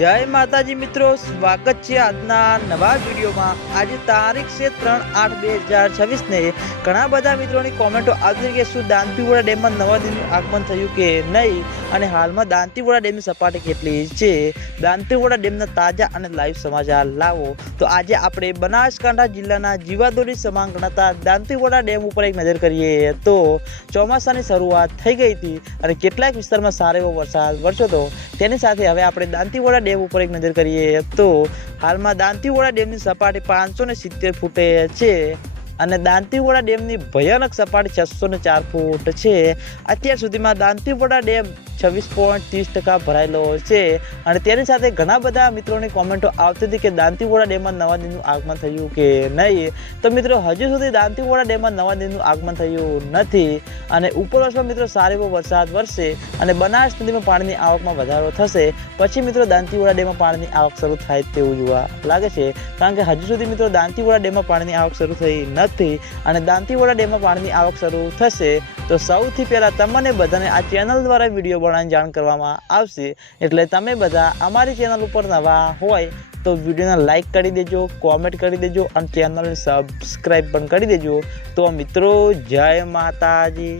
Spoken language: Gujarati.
जय माताजी मित्रों, स्वागत है આજના નવા વિડીયોમાં। આજે તારીખ છે 3/8/2026 ને ઘણા બધા મિત્રોની કોમેન્ટો આવી કે શું દાંતીવાડા ડેમમાં નવા દિનનું આગમન થયું કે નહીં અને હાલમાં દાંતીવાડા ડેમની સપાટી કેટલી છે। દાંતીવાડા ડેમના તાજા અને લાઈવ સમાચાર લાવો તો આજે આપણે બનાસકાંઠા જિલ્લાના જીવાદોરી સમાન ગણાતા દાંતીવાડા ડેમ ઉપર એક નજર કરીએ તો ચોમાસાની શરૂઆત થઈ ગઈ હતી અને કેટલાક વિસ્તારમાં સારો એવો વરસાદ વરસ્યો હતો। તેની સાથે હવે આપણે દાંતીવાડા ડેમ ઉપર એક નજર કરીએ તો હાલમાં દાંતીવાડા ડેમની સપાટી 570 ફૂટે છે અને દાંતીવાડા ડેમની ભયાનક સપાટી 604 ફૂટ છે। અત્યાર સુધીમાં દાંતીવાડા ડેમ 26.30% ભરાયેલો છે અને તેની સાથે ઘણા બધા મિત્રોની કોમેન્ટો આવતી હતી કે દાંતીવાડા ડેમમાં નવા દિનનું આગમન થયું કે નહીં। તો મિત્રો હજુ સુધી દાંતીવાડા ડેમમાં નવા દિનનું આગમન થયું નથી અને ઉપરવાસમાં મિત્રો સારો એવો વરસાદ વરસે અને બનાસ નદીમાં પાણીની આવકમાં વધારો થશે પછી મિત્રો દાંતીવાડા ડેમમાં પાણીની આવક શરૂ થાય તેવું જોવા લાગે છે। કારણ કે હજુ સુધી મિત્રો દાંતીવાડા ડેમમાં પાણીની આવક શરૂ થઈ નથી અને દાંતીવાડા ડેમમાં પાણીની આવક શરૂ થશે તો સૌથી પહેલાં તમને બધાને આ ચેનલ દ્વારા વિડીયો બનાવીને જાણ કરવામાં આવશે। એટલે તમે બધા અમારી ચેનલ ઉપર નવા હોય તો વિડીયોને લાઈક કરી દેજો, કોમેન્ટ કરી દેજો અને ચેનલને સબસ્ક્રાઈબ પણ કરી દેજો। તો મિત્રો જય માતાજી।